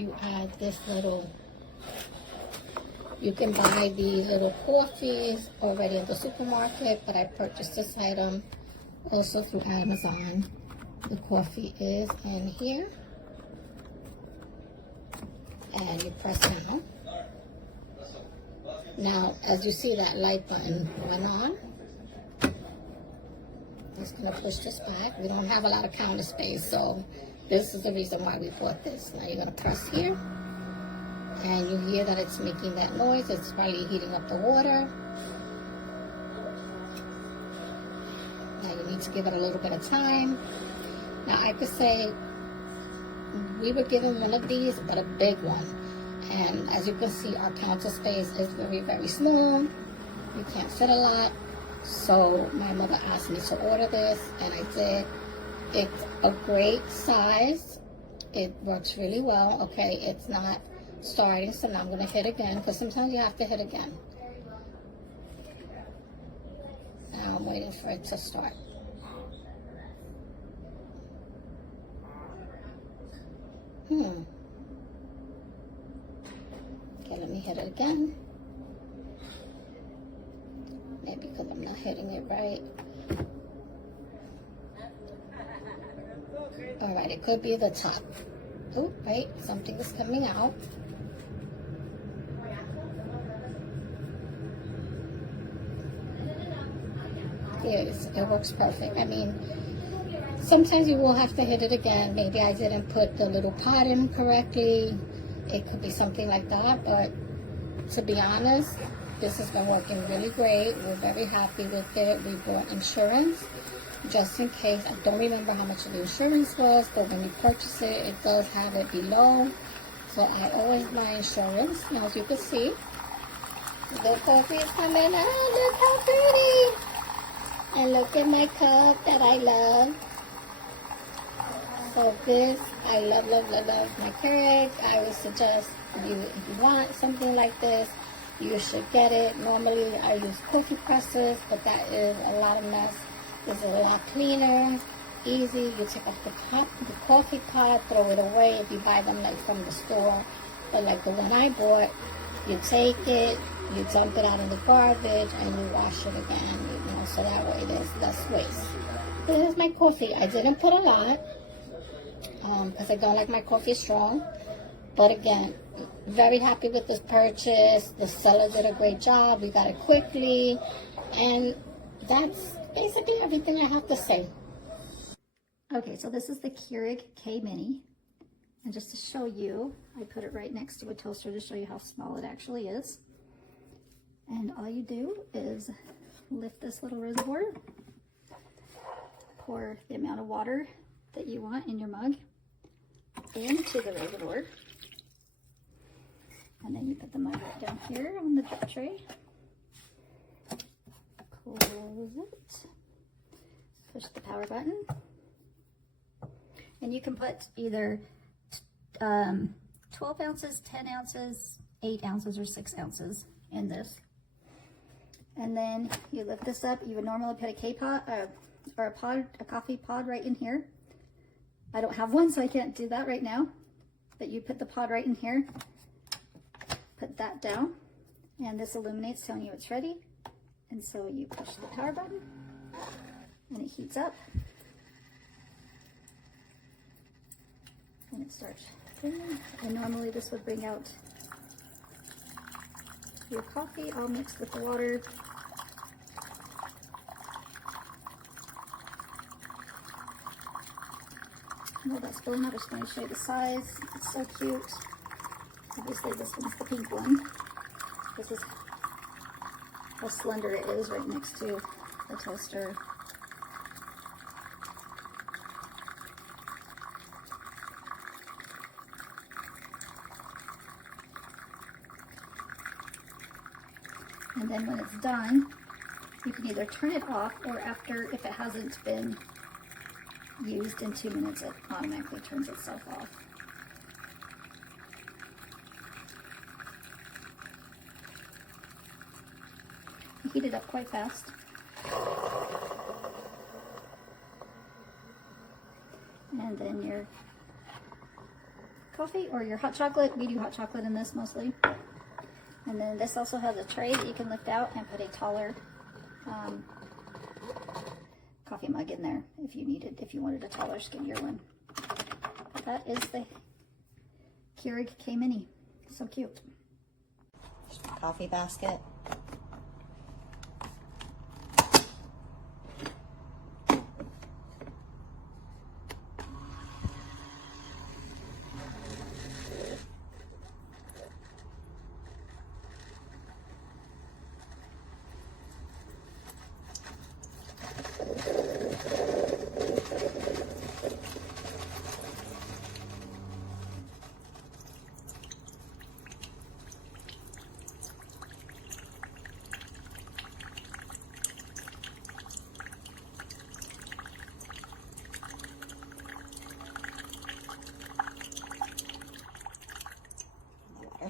you add this little, you can buy these little coffees already in the supermarket, but I purchased this item also through Amazon. The coffee is in here, and you press down. Now, as you see, that light button went on. Just gonna push this back. We don't have a lot of counter space, so this is the reason why we bought this. Now you're gonna press here, and you hear that it's making that noise. It's probably heating up the water. Now you need to give it a little bit of time. Now I could say we were given one of these, but a big one. And as you can see, our counter space is very, very small. You can't fit a lot. So my mother asked me to order this, and I did. It's a great size. It works really well. Okay, it's not starting, so now I'm going to hit again, because sometimes you have to hit again. Now I'm waiting for it to start. Okay, let me hit it again. Maybe because I'm not hitting it right. All right, it could be the top. Oh, right, something is coming out. Yes, it works perfect. I mean, sometimes you will have to hit it again. Maybe I didn't put the little pot in correctly. It could be something like that, but to be honest, this has been working really great. We're very happy with it. We bought insurance just in case. I don't remember how much the insurance was, but when you purchase it, it does have it below. So I always buy insurance. Now, as you can see, the coffee is coming out. Look how pretty. And look at my cup that I love. So this, I love, love, love, love my Keurig. I would suggest you, if you want something like this, you should get it. Normally I use coffee presses, but that is a lot of mess. This is a lot cleaner, easy. You take off the top, the coffee pot, throw it away if you buy them like from the store. But like the one I bought, you take it, you dump it out in the garbage, and you wash it again, you know, so that way there's less waste. This is my coffee. I didn't put a lot, because I don't like my coffee strong. But again, very happy with this purchase. The seller did a great job. We got it quickly. And that's basically everything I have to say. Okay, so this is the Keurig K Mini. And just to show you, I put it right next to a toaster to show you how small it actually is. And all you do is lift this little reservoir, pour the amount of water that you want in your mug into the reservoir. And then you put the mug right down here on the drip tray. Close it. Push the power button. And you can put either 12 ounces, 10 ounces, 8 ounces, or 6 ounces in this. And then you lift this up. You would normally put a K-pot or a coffee pod right in here. I don't have one, so I can't do that right now. But you put the pod right in here. Put that down, and this illuminates telling you it's ready. And so you push the power button, and it heats up, and it starts spinning. And normally this would bring out your coffee all mixed with the water. While that's going up, I'm just going to show you the size. It's so cute. Obviously this one's the pink one. This is how slender it is right next to the toaster. And then when it's done, you can either turn it off, or after, if it hasn't been used in 2 minutes, it automatically turns itself off. Heat it up quite fast. And then your coffee or your hot chocolate. We do hot chocolate in this mostly. And then this also has a tray that you can lift out and put a taller coffee mug in there if you wanted a taller, skinnier one. That is the Keurig K Mini. So cute. Coffee basket.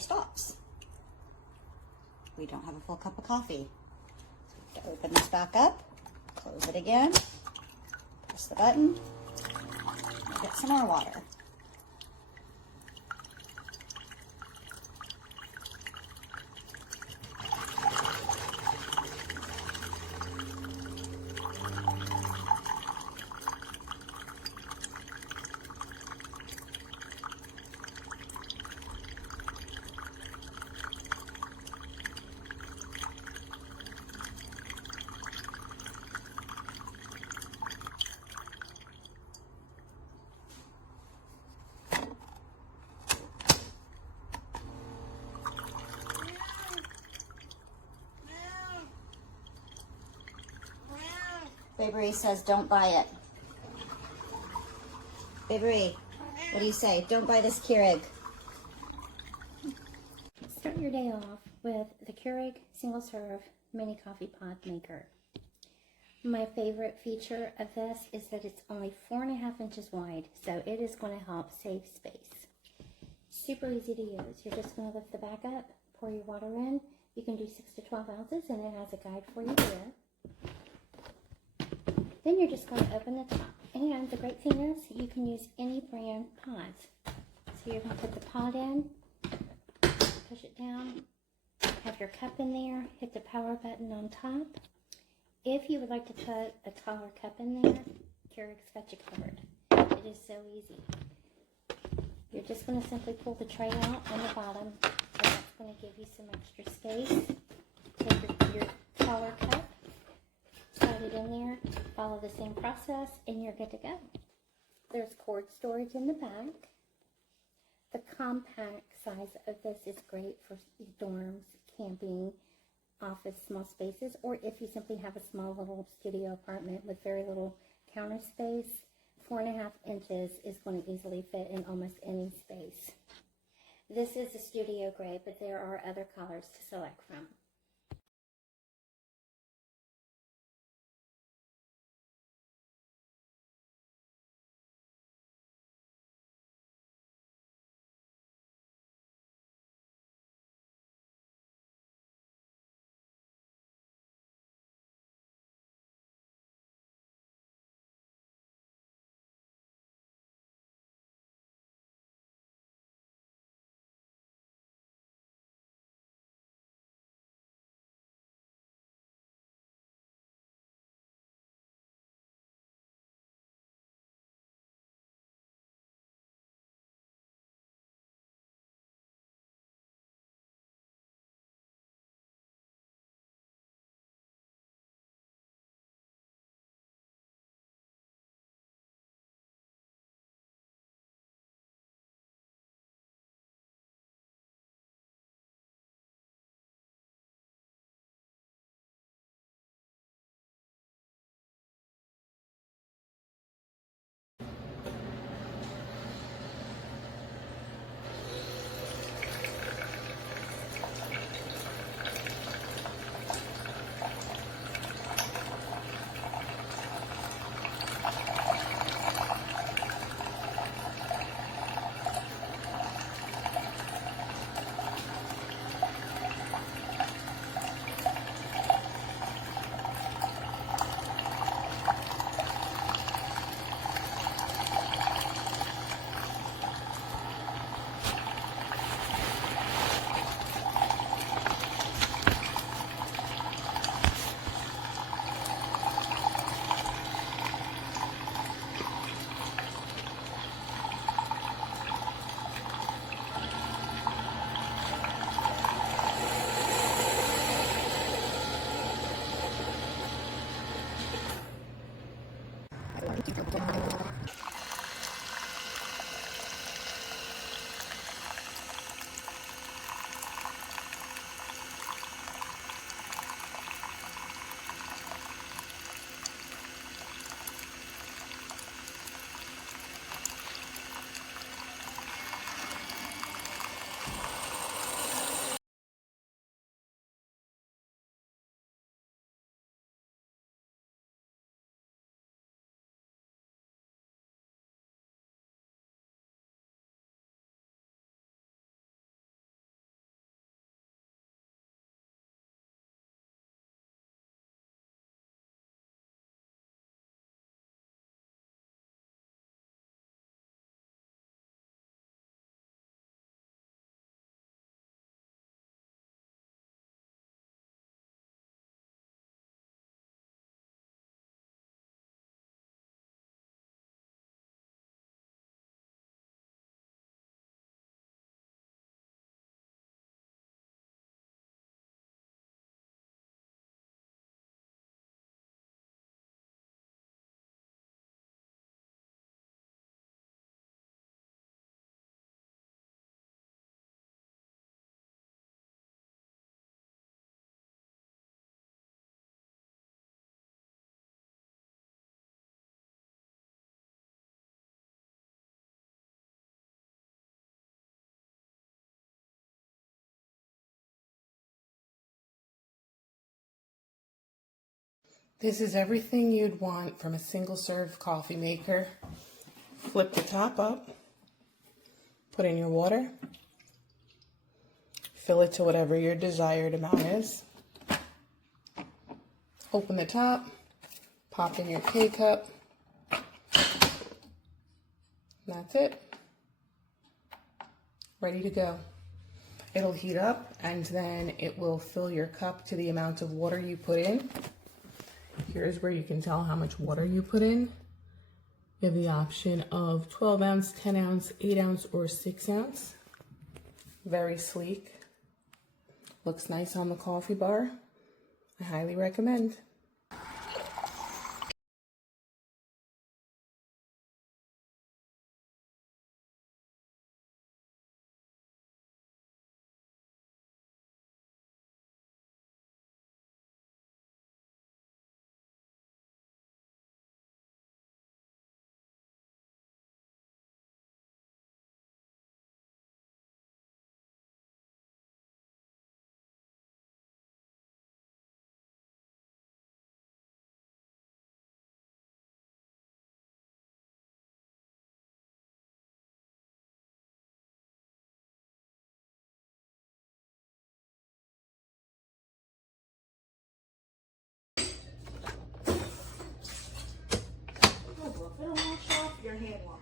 Stops. We don't have a full cup of coffee. So we have to open this back up, close it again, press the button, and get some more water. Babery says don't buy it. Babery, what do you say? Don't buy this Keurig. Start your day off with the Keurig single serve mini coffee pod maker. My favorite feature of this is that it's only 4.5 inches wide, so it is going to help save space. Super easy to use. You're just going to lift the back up, pour your water in. You can do 6 to 12 ounces, and it has a guide for you there. Then you're just going to open the top. And the great thing is you can use any brand pods. So you're going to put the pod in, push it down, have your cup in there, hit the power button on top. If you would like to put a taller cup in there, Keurig's got you covered. It is so easy. You're just going to simply pull the tray out on the bottom, and that's going to give you some extra space. Take your taller cup, slide it in there, follow the same process, and you're good to go. There's cord storage in the back. The compact size of this is great for dorms, camping, office, small spaces, or if you simply have a small little studio apartment with very little counter space. 4.5 inches is going to easily fit in almost any space. This is a studio grade, but there are other colors to select from. This is everything you'd want from a single serve coffee maker. Flip the top up, put in your water, fill it to whatever your desired amount is. Open the top, pop in your K-cup. That's it. Ready to go. It'll heat up and then it will fill your cup to the amount of water you put in. Here's where you can tell how much water you put in. You have the option of 12 ounce, 10 ounce, 8 ounce, or 6 ounce. Very sleek. Looks nice on the coffee bar. I highly recommend. It'll wash off your hand wash.